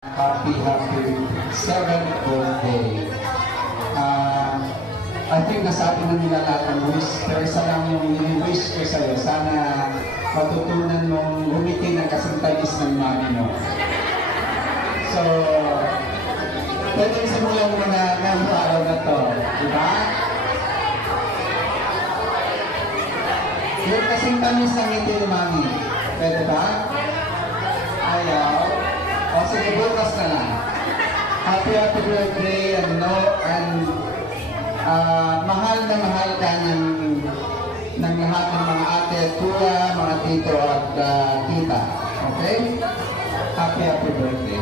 Happy 7th birthday. I think nasabi na nila lahat ng wish, pero isa lang yung wish ko sa'yo. Sana matutunan mong gumiti ng kasintalis ng mami mo. So, pwede simulan mo na ng araw na to. Diba? Yung kasintalis ng ngiti ni mami. Pwede ba? Ayaw. O sige, bukas na lang. Happy birthday and mahal na mahal ka ng lahat ng mga ate at kuya, mga tito at tita. Okay? Happy birthday.